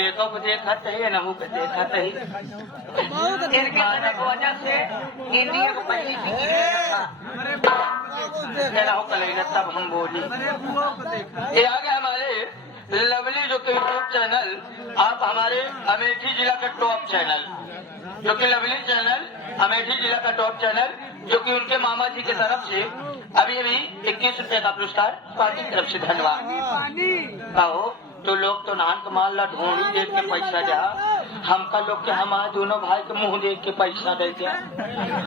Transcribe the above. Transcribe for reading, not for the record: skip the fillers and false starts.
विवेकों को देखत है नमू को देखत है इनके वजह से इंडिया को पहली तब हम बोली ये आगे हमारे लवली जो कि यूट्यूब चैनल आप हमारे अमेठी जिला का टॉप चैनल जो कि लवली चैनल अमेठी जिला का टॉप चैनल जो कि उनके मामा जी की तरफ से अभी 21 रुपए का पुरस्कार पार्टी की तरफ से धन्यवाद कहो तो लोग तो नान कमाल ला ढोड़ी देख के पैसा जा हमका लोग के हमारे दोनों भाई के मुंह देख के पैसा देते